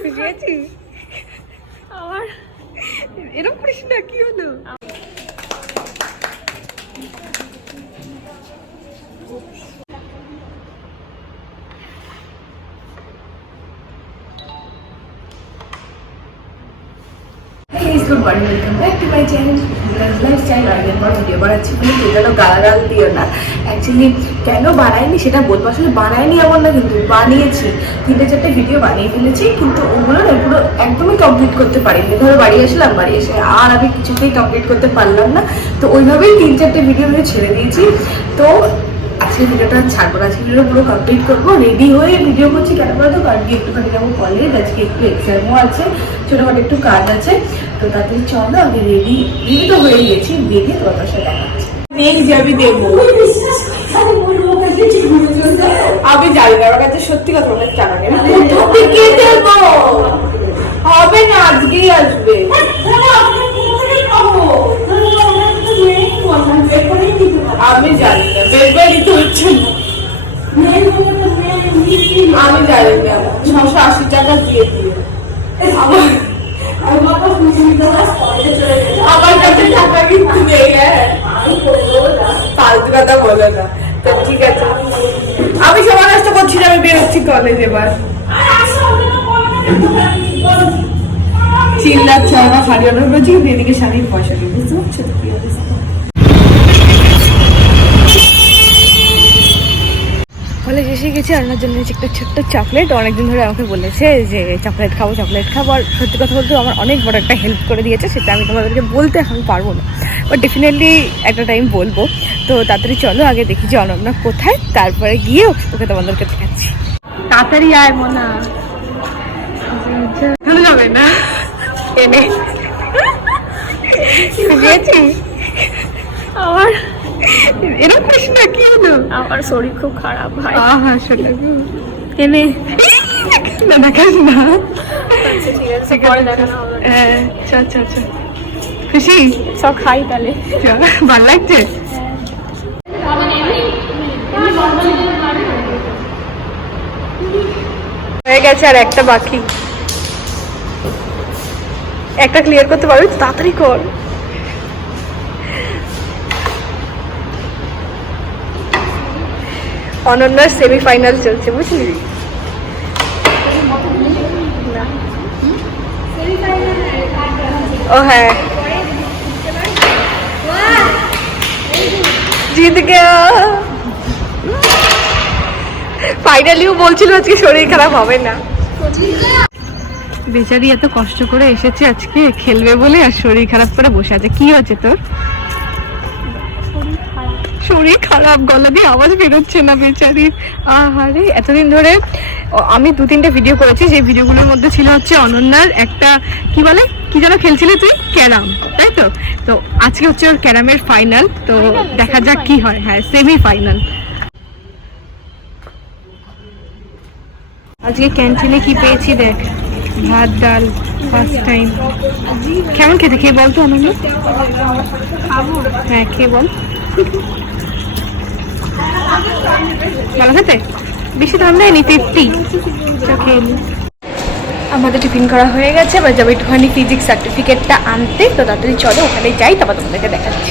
খুশি আছিস? আমার এরকম করিস না, কি হলো? Good morning, welcome back to my channel lifestyle. অনেকদিন পর ভিডিও বানাচ্ছি, কিন্তু যেন গালাগাল দিও না। অ্যাকচুয়ালি কেন বানাইনি সেটা বলবো। আসলে বানাইনি এমন না, কিন্তু বানিয়েছি, 3-4টে ভিডিও বানিয়ে ফেলেছি, কিন্তু ওগুলো না পুরো একদমই কমপ্লিট করতে পারিনি। ধরো বাড়ি আসলাম, বাড়ি এসে আর আমি কিছুতেই কমপ্লিট করতে পারলাম না, তো ওইভাবেই 3-4টে ভিডিও আমি ছেড়ে দিয়েছি। তো আজকে ভিডিওটা ছাড়বো না, আজকে ভিডিওটা পুরো কমপ্লিট করবো। রেডি হয়ে ভিডিও করছি কেন বলতো, কারণ একটুখানি যাবো কলেজ, আজকে একটু এক্সামও আছে, ছোটোখাটো একটু কাজ আছে। তো তাদের চলো আমি রেডি তো হয়ে গেছি, বেরিয়ে তোমার সাথে দেখাচ্ছি। নেই যে আমি দেবো, আমি জানি না, আমার কাছে সত্যি কথা বলে টাকা নেই, হবে না, আজকেই আসবে। আমি জানি না, বেরবে নিতে হচ্ছে না, আমি জানি না, 680 টাকা দিয়ে দিয়ে আমার কাছে টাকা কিন্তু নেই। হ্যাঁ, ফালতু কথা বলে না। তো ঠিক আছে, আমি সময় নষ্ট করছি না, আমি বেরোচ্ছি কলেজ। এবার চিল্লাচ্ছে আমার শাড়ি অর্ডার করেছি, কিন্তু এদিকে শাড়ির পয়সা নেই, বুঝতে পারছো তো কি অবস্থা। কলেজ এসে গেছি, রান্নার জন্য একটা ছোট্ট চকলেট। অনেকদিন ধরে আমাকে বলেছে যে চকলেট খাবো, চকলেট খাবো। আর সত্যি কথা বলতে আমার অনেক বড় একটা হেল্প করে দিয়েছে, সেটা আমি তোমাদেরকে বলতে এখন পারবো না, বাট ডেফিনেটলি একটা টাইম বলবো। তো তাড়াতাড়ি চলো আগে দেখি যে অনন্যা কোথায়, তারপরে গিয়ে ওকে তোমাদেরকে দেখাচ্ছি। তাড়াতাড়ি আয় মনা, যাবে না এনে আমার এরকম করিস না, কি হলো? আমার শরীর খুব খারাপ ভাই। হ্যাঁ সেটা এনে না দেখাস না, খুশি সব খাই তাহলে, ভালো লাগছে। হয়ে গেছে আর একটা বাকি, একটা ক্লিয়ার করতে পারবি তো, তাড়াতাড়ি কর। অনন্যার সেমিফাইনাল চলছে, বুঝলি? ও হ্যাঁ, জিত গেয়া। ফাইনালিও বলছিল আজকে শরীর খারাপ হবে না। বেচারি এত কষ্ট করে এসেছে আজকে খেলবে বলে, আর শরীর খারাপ করে বসে আছে। কি হচ্ছে তোর? শরীর খারাপ, গলা দিয়ে আওয়াজ বেরোচ্ছে না বেচারির। আহারে, এতদিন ধরে আমি 2-3টে ভিডিও করেছি, যে ভিডিওগুলোর মধ্যে ছিল হচ্ছে অনন্যার একটা কি বলে, কি যেন খেলছিলে তুই, ক্যারাম, তাই তো? তো আজকে হচ্ছে ওর ক্যারামের ফাইনাল, তো দেখা যাক কি হয়। হ্যাঁ, সেমি ফাইনাল। আজকে ক্যান্টিনে কি পেয়েছি দেখ, ভাত ডাল, ফার্স্ট টাইম। কেমন খেতে, খেয়ে বল তো অনন্যা। হ্যাঁ খেয়ে বল, ভালো খেতে, বেশি দাম দেয়নি, 50। খেয়ে নি। আমাদের টিফিন করা হয়ে গেছে, এবার যাবো একটুখানি ফিজিক্স সার্টিফিকেটটা আনতে। তো তাড়াতাড়ি চলো ওখানে যাই, তারপর তোমাদেরকে দেখাচ্ছি।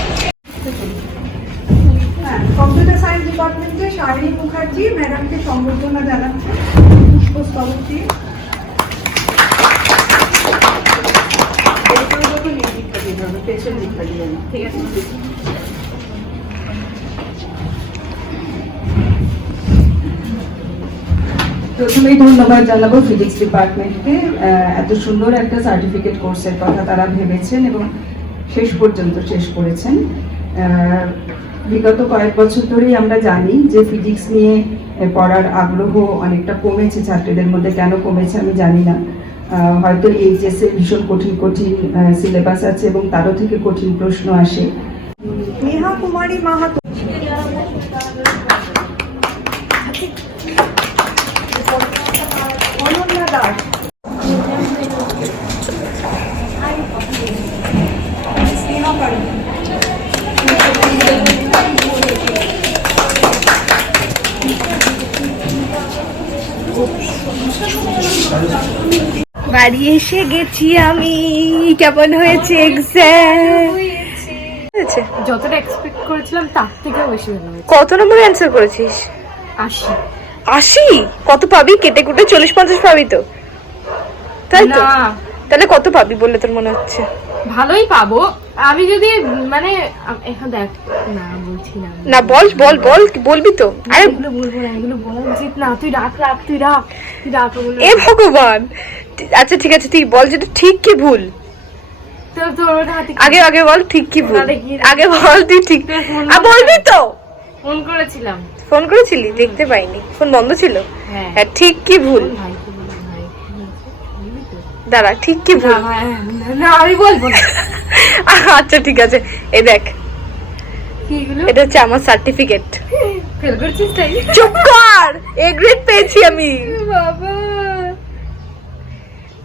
কম্পিউটার সায়েন্স ডিপার্টমেন্টে শারীরিক মুখার্জি ম্যাডামকে সম্বর্ধনা জানাচ্ছে, পুষ্পস্তবক দিয়ে। ঠিক আছে, প্রথমেই ধন্যবাদ জানাবো ফিজিক্স ডিপার্টমেন্টকে, এত সুন্দর একটা সার্টিফিকেট কোর্সের কথা তারা ভেবেছেন এবং শেষ পর্যন্ত শেষ করেছেন। বিগত কয়েক বছর ধরেই আমরা জানি যে ফিজিক্স নিয়ে পড়ার আগ্রহ অনেকটা কমেছে ছাত্রীদের মধ্যে। কেন কমেছে আমি জানি না, হয়তো এইচএস এ ভীষণ কঠিন কঠিন সিলেবাস আছে এবং তারও থেকে কঠিন প্রশ্ন আসে। নেহা কুমারী মাহাতো, অনন্যা দাস, স্নেহা পাড়ি, বাড়ি এসে গেছি আমি। কেমন হয়েছে এক্সাম? যতটা এক্সপেক্ট করেছিলাম তার থেকেও বেশি ভালো হয়েছে। কত নম্বর অ্যান্সার করেছিস? 80। 80? কত পাবি? কেটে কুটে 40-50 পাবি তো, তাই তো? না, তাহলে কত পাবি বলে তোর মনে হচ্ছে? ভালোই পাবো আমি যদি মানে এখন দেখ না বলছি না। না বল বল বল, বলবি তো? আরে এগুলো বলবো না, এগুলো বলা উচিত না। তুই রাখ রাখ, তুই রাখ, তুই রাখ ওগুলো। এ ভগবান, আচ্ছা ঠিক আছে, তুই বল যেটা ঠিক কি ভুল। তোর তোর ওটা হাতে আগে আগে বল ঠিক কি ভুল, তাহলে কি? আগে বল তুই ঠিক। বলবি তো? ফোন করেছিলাম। ফোন করেছিলি? দেখতে পাইনি, ফোন বন্ধ ছিল। হ্যাঁ। হ্যাঁ, ঠিক কি ভুল? ভাইকে বলি, ভাই দাঁড়া, ঠিক কি ভুল? না আমি বলবো না। আচ্ছা ঠিক আছে, এই দেখ, কি এগুলো? এটা হচ্ছে আমার সার্টিফিকেট। ফেল করছিস তাই? চুপ কর, এ গ্রেড পেয়েছি আমি। বাবা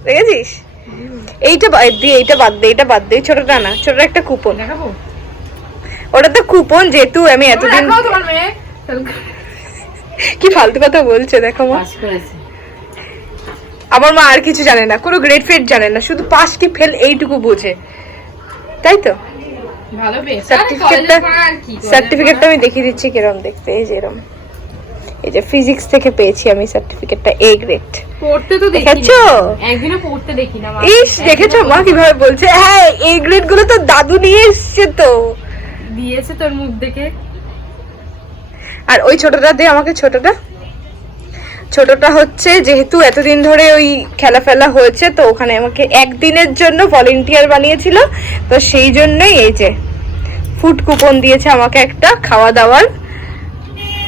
দেখেছিস? এইটা বাদ দিয়ে, এইটা বাদ দে, এটা বাদ দে, ছোটটা না, ছোট একটা কুপন। দেখাবো? ওটা তো কুপন, যেহেতু আমি এতদিন। দেখাও তোমার মেয়ে ফেল কি ফালতু কথা বলছে, দেখো মা। পাস করেছে। আমার মা আর কিছু জানে না, কোনো গ্রেড ফেড জানে না, শুধু পাস কি ফেল এইটুকু বোঝে, তাই তো? ভালো পেয়েছে। সার্টিফিকেটটা আমি দেখিয়ে দিচ্ছি কিরম দেখতে। এই যে এরম, এই যে ফিজিক্স থেকে পেয়েছি আমি সার্টিফিকেটটা, এ গ্রেড। পড়তে তো দেখি দেখেছো? একদিনও পড়তে দেখি না। ইস, দেখেছো মা কিভাবে বলছে? হ্যাঁ, এই গ্রেড গুলো তো দাদু নিয়ে এসছে তো। দিয়েছে তোর মুখ দেখে। আর ওই ছোটটা দে আমাকে, ছোটটা। ছোটটা হচ্ছে যেহেতু এতদিন ধরে ওই খেলা ফেলা হয়েছে, তো ওখানে আমাকে একদিনের জন্য ভলেন্টিয়ার বানিয়েছিল, তো সেই জন্যই এই যে ফুড কুপন দিয়েছে আমাকে একটা, খাওয়া দাওয়ার।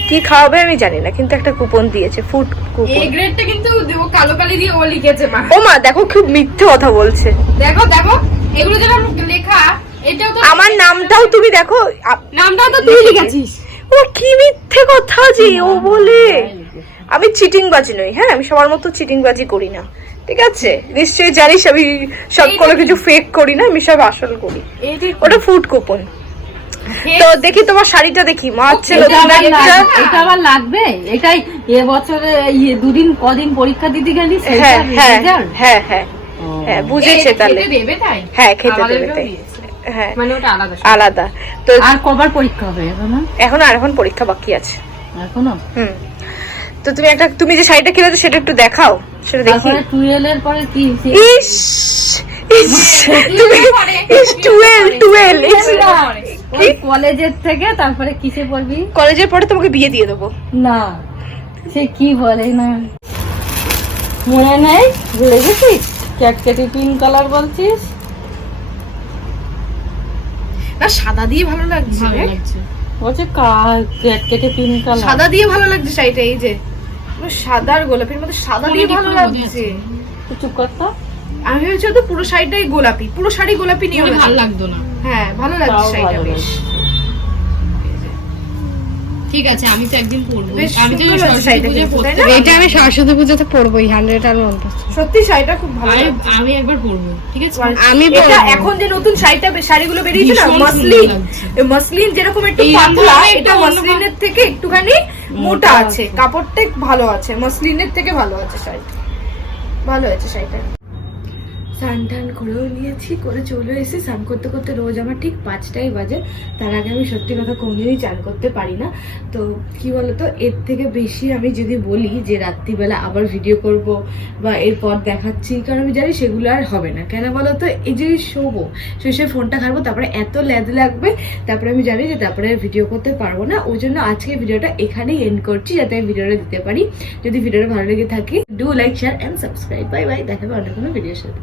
কি খাওয়াবে আমি জানি না, কিন্তু একটা কুপন দিয়েছে, ফুড কুপন। এই গ্রেডটা কিন্তু ও কালো কালি দিয়ে ও লিখেছে মা। ও মা দেখো, খুব মিথ্যে কথা বলছে। দেখো দেখো, এগুলো যেটা লেখা, এটাও তো আমার নামটাও তুমি দেখো, নামটাও তো তুই লিখেছিস। ও কি মিথ্যে কথা যে ও বলে। আমি চিটিং বাজি নই, হ্যাঁ, আমি সবার মতো চিটিং বাজি করি না, ঠিক আছে? নিশ্চয়ই জানিস আমি সব কোনো কিছু ফেক করি না, আমি সব আসল করি। ওটা ফুড কুপন। তো দেখি তোমার শাড়িটা দেখি, মা হচ্ছে নতুন একটা। এটা আবার লাগবে? এটাই এবছরে দুদিন কদিন পরীক্ষা দিতে গেলি হ্যাঁ হ্যাঁ হ্যাঁ হ্যাঁ হ্যাঁ, বুঝেছে তাহলে। খেতে দেবে তাই? হ্যাঁ, খেতে দেবে আমাদেরকেও তাই। দিয়েছে। হ্যাঁ, মানে ওটা আলাদা। আলাদা তো। আর কবার পরীক্ষা হবে এখনো? এখন পরীক্ষা বাকি আছে এখনো? তো তুমি যে শাড়িটা কিনেছো সেটা একটু দেখাও, সেটা দেখি। তারপরে 12 এর পরে কি? ইস ইস, তুমি ইস 12 ওই কলেজের থেকে তারপরে কিসে পড়বি? কলেজের পরে তোমাকে বিয়ে দিয়ে দেবো। না, সে কি বলে না, মনে নেই? ভুলে গেছিস? ক্যাটকেটে পিঙ্ক কালার বলছিস না, সাদা দিয়ে ভালো লাগছে রে। বলছে ক্যাটকেটে পিঙ্ক কালার। সাদা দিয়ে ভালো লাগছে শাড়িটা, এই যে সাদা আর গোলাপির মধ্যে সাদা দিয়ে ভালো লাগছে। চুপ করতো। আমি ভেবেছি তো পুরো শাড়িটাই গোলাপি, পুরো শাড়ি গোলাপি নিয়ে ভালো লাগতো না। হ্যাঁ, ভালো লাগছে শাড়িটা বেশ। ঠিক আছে, আমি তো একদিন পরবো। বেশ আমি তো সুন্দর লাগছে সরস্বতী শাড়িটা পূজায় কিন্তু, পরতে তাই না? এটা আমি সরস্বতী পূজাতে পরবোই 100 আর 1%। সত্যি শাড়িটা খুব ভালো লাগছে। আমি একবার পরবো, ঠিক আছে? আমি এটা এখন যে নতুন শাড়িগুলো বেরিয়েছে না, ভীষণ মসলিন, সুন্দর লাগছে। এই মসলিন যেরকম একটু এই পাতলা, রকম এটা একটু মসলিনের থেকে একটুখানি মোটা আছে, কাপড়টা ভালো আছে, মসলিনের থেকে ভালো আছে শাড়িটা, ভালো আছে শাড়িটা। স্নান টান করেও নিয়েছি, করে চলে এসে স্নান করতে করতে রোজ আমার ঠিক 5টাই বাজে। তার আগে আমি সত্যি কথা কোনোদিনই চান করতে পারি না। তো কি বলতো, এর থেকে বেশি আমি যদি বলি যে রাত্রিবেলা আবার ভিডিও করব বা এরপর দেখাচ্ছি, কারণ আমি জানি সেগুলো আর হবে না। কেন বলতো, এই যে শোবো, শুয়ে ফোনটা ঘাটবো, তারপরে এত ল্যাদ লাগবে, তারপরে আমি জানি যে তারপরে ভিডিও করতে পারবো না। ওই জন্য আজকে ভিডিওটা এখানেই এন্ড করছি, যাতে আমি ভিডিওটা দিতে পারি। যদি ভিডিওটা ভালো লেগে থাকে, do like, share and subscribe. Bye bye, দেখাবে অন্য কোনো ভিডিওর সাথে।